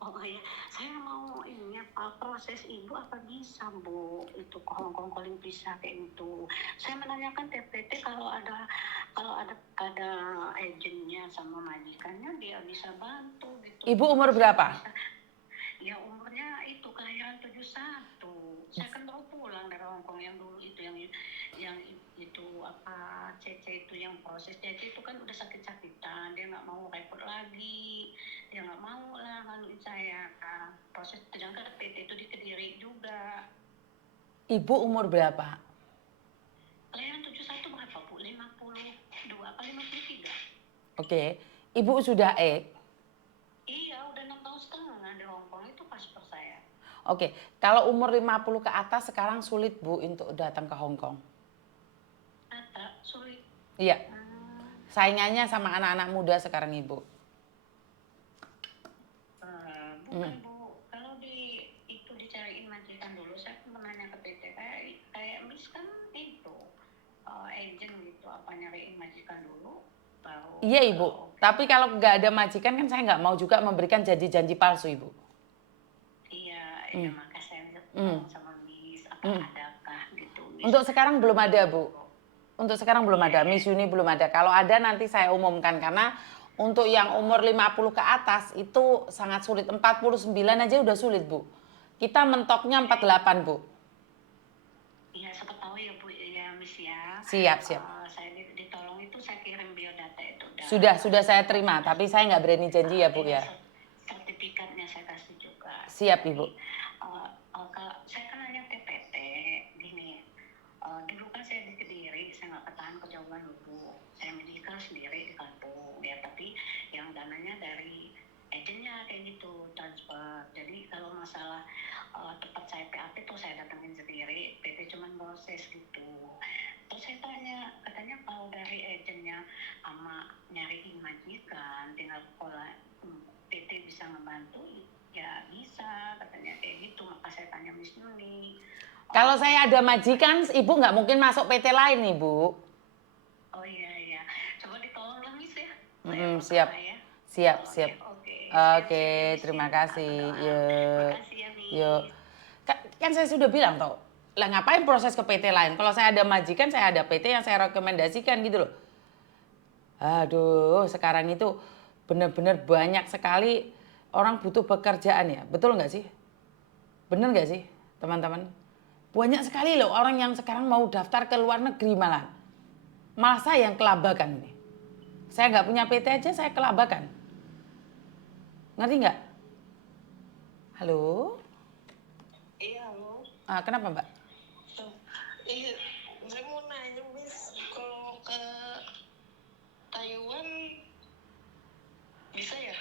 Oh iya, saya mau ini apa proses ibu apa bisa bu itu ke Hong Kong calling visa kayak itu. Saya menanyakan TPT kalau ada agennya sama majikannya dia bisa bantu gitu. Ibu umur Saya berapa? bisa, ya umurnya itu kelahiran 71. Saya kan baru pulang dari Hong Kong yang dulu itu yang itu apa CC itu yang proses CC itu kan udah sakit-sakitan, dia nggak mau repot lagi, dia nggak mau lah ngaluin saya proses sedangkan PT itu di Kediri juga. Ibu umur berapa? Kelahiran 71 berapa bu? 52 apa 53? Oke, ibu sudah Iya udah 6 tahun setengah di Hong Kong itu paspor saya. Oke, kalau umur 50 ke atas sekarang sulit Bu untuk datang ke Hong Kong. Ada sulit. Iya, saingannya sama anak-anak muda sekarang Ibu. Bukan bu, kalau itu dicariin majikan dulu. Saya menanya ke PT kayak Miss kan itu agent gitu, apa nyariin majikan dulu baru. Iya Ibu, tapi kalau nggak ada majikan kan saya nggak mau juga memberikan janji-janji palsu Ibu. Iya, ya makanya saya minta tolong sama Miss, apa adakah gitu Miss. Untuk sekarang belum ada Bu. Untuk sekarang belum ada, Miss Yuni belum ada. Kalau ada nanti saya umumkan karena untuk yang umur 50 ke atas itu sangat sulit. 49 aja udah sulit Bu. Kita mentoknya 48 Bu. Iya, siapa tahu ya Bu ya Miss ya. Siap, siap. Saya ditolong itu saya kirim biodata itu. Sudah saya terima, tapi saya nggak berani janji ya Bu ya. Sertifikatnya saya kasih juga. Siap Ibu. Kalau saya kan hanya TPT gini. Dulu kan saya di Kediri, saya nggak ketahan kejauhan dulu. Saya medical sendiri di kampung ya, tapi yang dananya dari agennya kayak gitu transfer. Jadi kalau masalah tempat saya PAP tuh saya datangin sendiri, PT cuman proses gitu. Terus saya tanya, katanya kalau dari agennya sama nyariin majikan, tinggal pola PT bisa ngebantu, ya bisa katanya kayak gitu. Maka saya tanya Miss Yuni. Kalau saya ada majikan, Ibu nggak mungkin masuk PT lain Ibu. Oh iya, coba ditolong lah Miss ya. Siap, Ya. siap, siap. Oke, terima kasih. Terima kasih ya Miss. Yuk. Kan saya sudah bilang toh, lah ngapain proses ke PT lain? Kalau saya ada majikan, saya ada PT yang saya rekomendasikan gitu loh. Aduh, sekarang itu benar-benar banyak sekali orang butuh pekerjaan ya. Betul nggak sih? Bener nggak sih, teman-teman? Banyak sekali loh orang yang sekarang mau daftar ke luar negeri malah. Malah saya yang kelabakan nih. Saya nggak punya PT aja, saya kelabakan. Ngerti nggak? Halo? Iya, halo. Kenapa Mbak? Iya, saya mau nanya, Miss, kalau ke Taiwan bisa ya?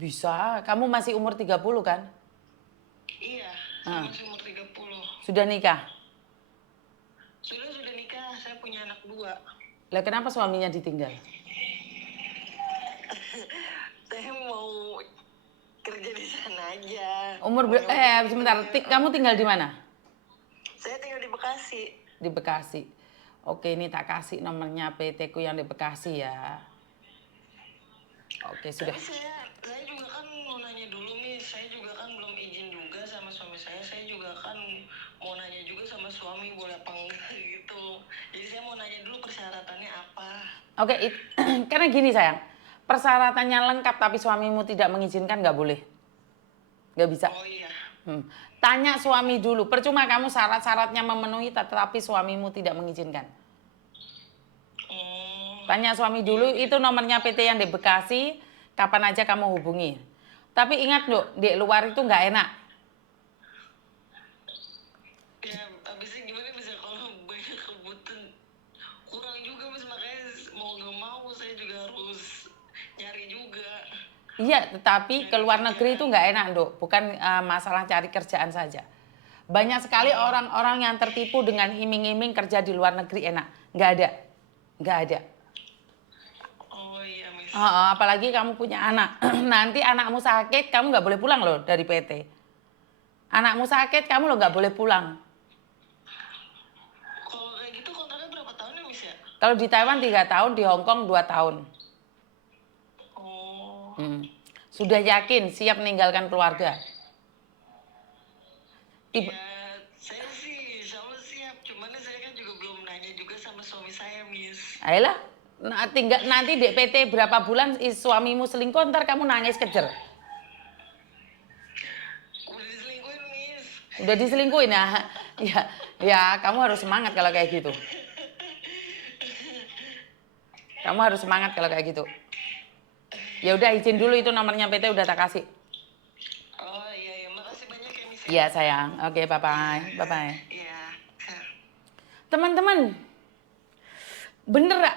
Bisa, kamu masih umur 30 kan? Iya, saya masih umur 30. Sudah nikah? Sudah nikah, saya punya anak 2. Lah kenapa suaminya ditinggal? Saya mau kerja di sana aja. Sebentar, kamu tinggal di mana? Saya tinggal di Bekasi. Di Bekasi. Oke, ini tak kasih nomornya PT ku yang di Bekasi ya. Oke, sudah. Tapi saya juga kan mau nanya dulu, Miss. Saya juga kan belum izin juga sama suami saya. Saya juga kan mau nanya juga sama suami boleh apa enggak gitu. Jadi saya mau nanya dulu persyaratannya apa. Oke, karena gini sayang. Persyaratannya lengkap tapi suamimu tidak mengizinkan nggak boleh. Nggak bisa. Oh iya. Tanya suami dulu. Percuma kamu syarat-syaratnya memenuhi tetapi suamimu tidak mengizinkan. Tanya suami dulu, itu nomornya PT yang di Bekasi, kapan aja kamu hubungi. Tapi ingat loh, di luar itu nggak enak. Ya, abisnya gimana bisa kalau banyak kebutuhan kurang juga, Mas, makanya mau nggak mau saya juga harus nyari juga. Iya, tetapi ke luar negeri itu nggak enak, Dok. Bukan masalah cari kerjaan saja. Banyak sekali orang-orang yang tertipu dengan iming-iming kerja di luar negeri enak. Nggak ada. Nggak ada. Oh iya, Miss. Apalagi kamu punya anak. Nanti anakmu sakit, kamu nggak boleh pulang loh dari PT. Anakmu sakit, kamu loh nggak boleh pulang. Kalau kayak gitu kontraknya berapa tahun ya, Miss ya? Kalau di Taiwan 3 tahun, di Hong Kong 2 tahun. Oh. Sudah yakin siap meninggalkan keluarga? Ya, saya sih sama siap. Cuman saya kan juga belum nanya juga sama suami saya, Miss. Ayolah, nanti DPT berapa bulan suamimu selingkuh, ntar kamu nangis kejer. Udah diselingkuhin, Miss. Udah diselingkuhin ya? Ya, kamu harus semangat kalau kayak gitu. Kamu harus semangat kalau kayak gitu. Ya udah izin dulu, itu nomornya PT udah tak kasih. Oh iya, makasih banyak ya, Miss. Iya sayang, oke bye bye, bye bye. Iya. Teman-teman, bener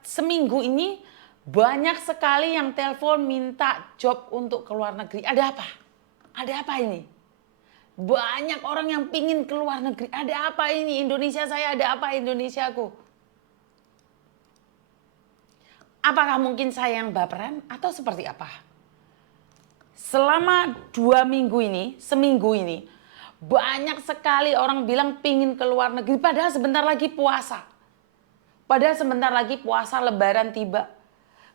seminggu ini banyak sekali yang telepon minta job untuk ke luar negeri. Ada apa? Ada apa ini? Banyak orang yang pingin ke luar negeri. Ada apa ini? Indonesia saya ada apa Indonesiaku? Apakah mungkin saya yang baperan atau seperti apa? Selama 2 minggu ini, seminggu ini, banyak sekali orang bilang pingin ke luar negeri. Padahal sebentar lagi puasa. Padahal sebentar lagi puasa lebaran tiba.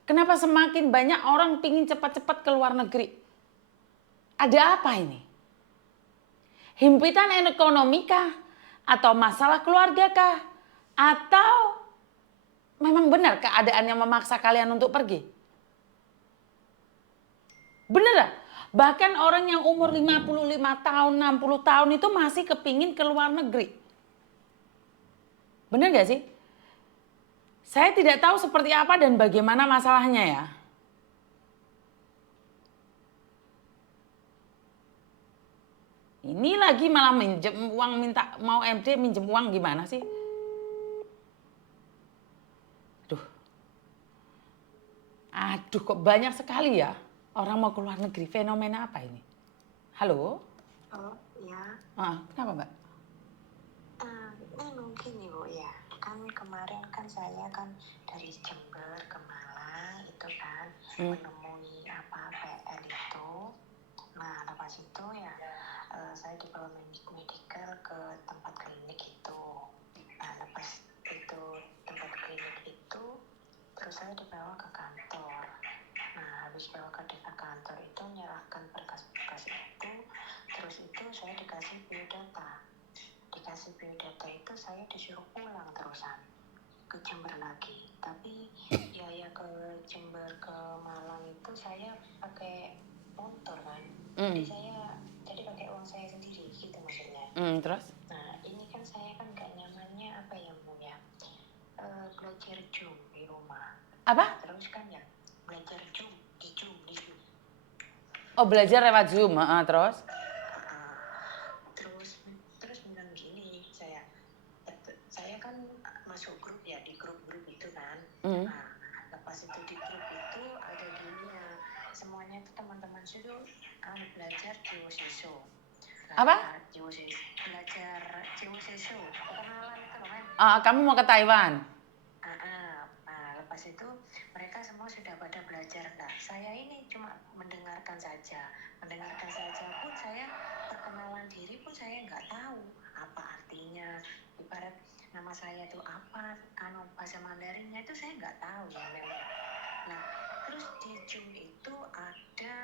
Kenapa semakin banyak orang pingin cepat-cepat ke luar negeri? Ada apa ini? Himpitan ekonomi kah? Atau masalah keluarga kah? Atau memang benar keadaan yang memaksa kalian untuk pergi? Bener. Bahkan orang yang umur 55 tahun, 60 tahun itu masih kepingin ke luar negeri. Bener gak sih? Saya tidak tahu seperti apa dan bagaimana masalahnya ya. Ini lagi malah minjem uang, minta mau MD minjem uang, gimana sih? Aduh kok banyak sekali ya orang mau ke luar negeri. Fenomena apa ini? Halo? Oh ya, Kenapa Mbak? ini mungkin nih Bu ya, kan kemarin kan saya kan dari Jember ke Malang itu kan menemui PL itu. Nah lepas itu ya saya dibawa medical ke tempat klinik itu. Nah lepas itu tempat klinik itu terus saya dibawa ke kantor. Nah habis bawa ke kantor itu menyerahkan berkas-berkas itu, terus itu saya dikasih biodata. Dikasih biodata itu saya disuruh pulang terusan ke Jember lagi. Tapi biaya ke Jember ke Malang itu saya pakai motor kan. Jadi pakai uang saya sendiri gitu maksudnya. Terus? Nah ini kan saya kan gak nyamannya apa ya Bu ya, belajar Zoom di rumah. Apa? Terus kan ya belajar Zoom. Oh belajar lewat Zoom, terus? Terus bilang gini, saya kan masuk grup ya, di grup-grup itu kan. Nah lepas itu di grup itu ada gini ya, semuanya itu teman-teman suruh belajar Jiwoseso. Apa? Belajar Jiwoseso, kenalan itu loh kan. Kamu mau ke Taiwan? Nah lepas itu mereka semua sudah pada belajar. Nah saya ini cuma mendengarkan saja pun saya perkenalan diri pun saya nggak tahu apa artinya, ibarat nama saya itu apa, bahasa Mandarinnya itu saya nggak tahu ya memang. Nah terus di Zoom itu ada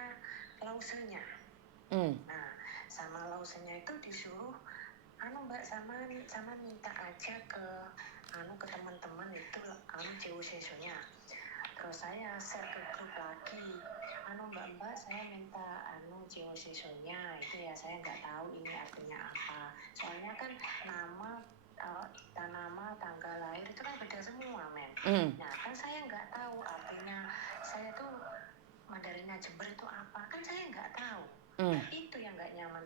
lausenya. Nah sama lausenya itu disuruh Mbak sama minta aja ke teman-teman itu Jiwosesonya. Terus saya share ke grup lagi, mbak saya minta Jiwosesonya itu ya, saya nggak tahu ini artinya apa. Soalnya kan nama tanggal lahir itu kan beda semua men. Nah kan saya nggak tahu artinya, saya tuh Mandarinnya Jember itu apa kan saya nggak tahu. Nah, itu yang nggak nyaman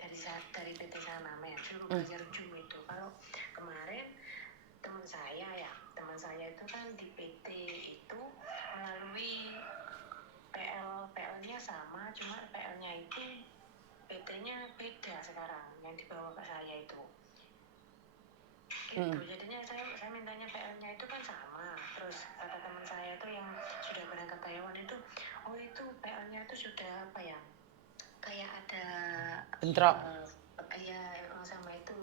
dari PT sana men, suruh belajar Zoom itu. Kalau kemarin teman saya itu kan di PT itu melalui PL-nya sama, cuma PL-nya itu PT-nya beda sekarang yang dibawa ke saya itu. Gitu. Jadinya saya mintanya PL-nya itu kan sama. Terus kata teman saya itu yang sudah berangkat Taiwan itu, oh itu PL-nya itu sudah apa ya, kayak ada bentrok. Sama itu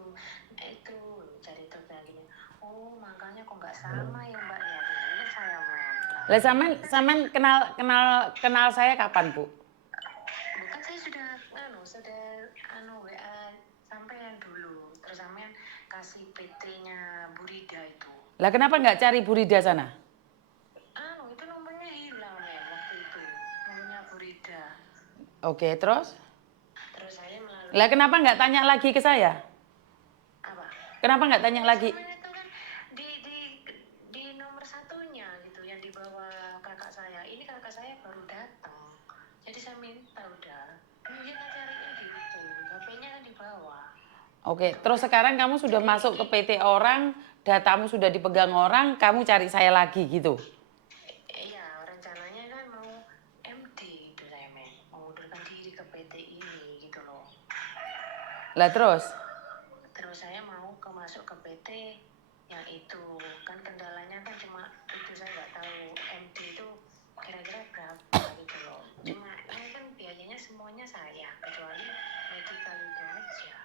cari tahu lagi. Oh makanya kok nggak sama ya mbak ya, ini saya men. Nah Lah sampean kenal saya kapan, Bu? Bukan, saya sudah WA sampean dulu. Terus sampean kasih PT-nya Bu Rida itu. Lah kenapa nggak cari Bu Rida sana? Itu nomornya hilang men waktu itu. Nomornya Bu Rida. Oke, terus? Terus saya melalui Lah kenapa nggak tanya lagi ke saya? apa? Kenapa nggak tanya lagi? Sampean itu kan di nomor satunya gitu yang dibawa kakak saya. Ini kakak saya baru datang. Jadi saya minta udah. Kemudian cariin gitu. HP-nya kan dibawa. Oke, terus sekarang kamu sudah masuk ke PT orang, datamu sudah dipegang orang, kamu cari saya lagi gitu. Iya, rencananya kan mau MD gitu saya men. Mengundurkan diri ke PT ini gitu loh. Lah terus? Terus saya mau masuk ke PT yang itu. Kan kendalanya kan cuma itu, saya nggak tahu MD itu kira-kira berapa gitu loh. Cuma ini kan biayanya semuanya saya, kecuali medical itu aja.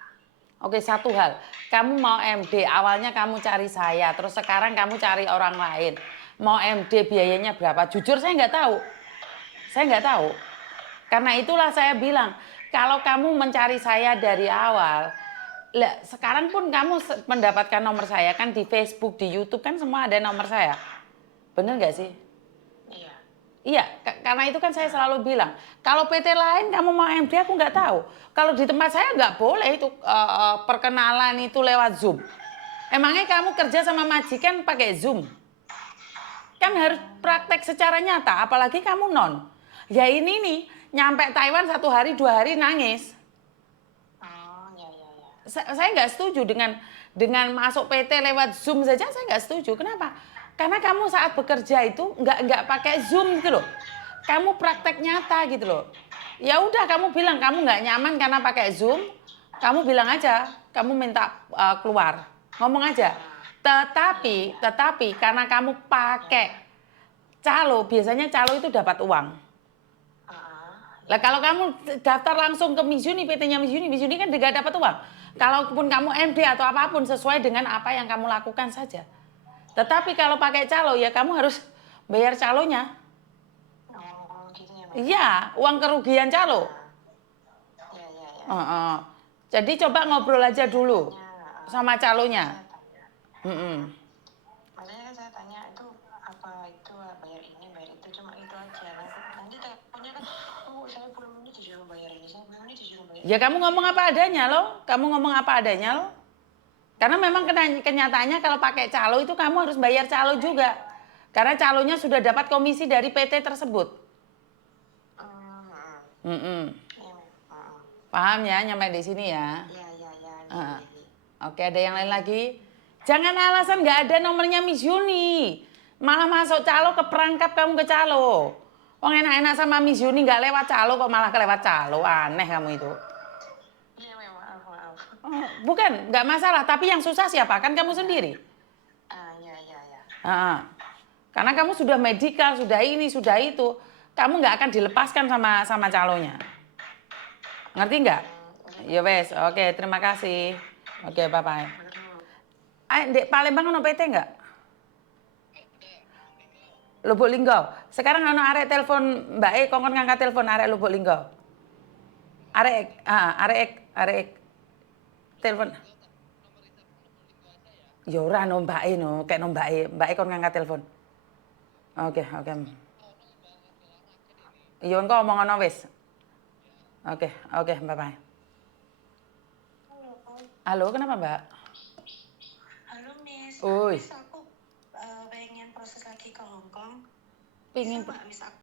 Oke, satu hal. Kamu mau MD, awalnya kamu cari saya, terus sekarang kamu cari orang lain. Mau MD biayanya berapa? Jujur saya nggak tahu. Saya nggak tahu. Karena itulah saya bilang, kalau kamu mencari saya dari awal, lah, sekarang pun kamu mendapatkan nomor saya kan di Facebook, di YouTube kan semua ada nomor saya. Bener nggak sih? Iya. Iya, karena itu kan saya selalu bilang, kalau PT lain kamu mau MD aku nggak tahu. Kalau di tempat saya nggak boleh itu perkenalan itu lewat Zoom. Emangnya kamu kerja sama majikan pakai Zoom? Kan harus praktek secara nyata, apalagi kamu non. Ya ini nih, nyampe Taiwan 1 hari 2 hari nangis. Ya. Saya nggak setuju dengan masuk PT lewat Zoom saja, saya nggak setuju. Kenapa? Karena kamu saat bekerja itu nggak pakai Zoom gitu loh. Kamu praktek nyata gitu loh. Ya udah kamu bilang kamu nggak nyaman karena pakai Zoom, kamu bilang aja, kamu minta keluar, ngomong aja. Tetapi karena kamu pakai calo, biasanya calo itu dapat uang. Lah kalau kamu daftar langsung ke Miss Uni, PT-nya Miss Uni kan nggak dapat uang. Kalaupun kamu MD atau apapun sesuai dengan apa yang kamu lakukan saja. Tetapi kalau pakai calo ya kamu harus bayar calonya. Gitu ya, Mbak. Iya, uang kerugian calo. Ya. Jadi coba ngobrol aja dulu sama calonya. Makanya kan saya tanya itu apa itu bayar ini bayar itu, cuma itu aja. Nanti teleponnya kan, saya belum ini disuruh bayar ini, saya belum ini disuruh bayar. Ya kamu ngomong apa adanya loh. Kamu ngomong apa adanya loh. Karena memang kenyataannya kalau pakai calo itu kamu harus bayar calo juga. Karena calonya sudah dapat komisi dari PT tersebut. Paham ya, nyampe di sini ya. Ya. Oke, ada yang lain lagi? Jangan alasan nggak ada nomornya Miss Uni. Malah masuk calo keperangkap kamu ke calo. Wong enak-enak sama Miss Uni nggak lewat calo kok malah kelewat calo. Aneh kamu itu. Iya, maaf. Bukan, nggak masalah. Tapi yang susah siapa? Kan kamu sendiri. Ya. Karena kamu sudah medikal, sudah ini, sudah itu. Kamu nggak akan dilepaskan sama calonya. Ngerti nggak? Ya wes, oke, terima kasih. Oke, bye-bye. Dek Palembang ono PT nggak? Lubuk Linggau. Sekarang ono arek telepon Mbak E, kongkon ngangkat telepon arek Lubuk Linggau. Arek telepon. Ya ora no Mbak E no, kayak no Mbak E kon ngangkat telepon. Oke. Iya engko omong ono wis. Oke, bye-bye. Halo, kenapa Mbak? Halo Miss. Oi. Miss, aku pengen proses lagi ke Hong Kong. Pingin Bisa Mbak, Miss, aku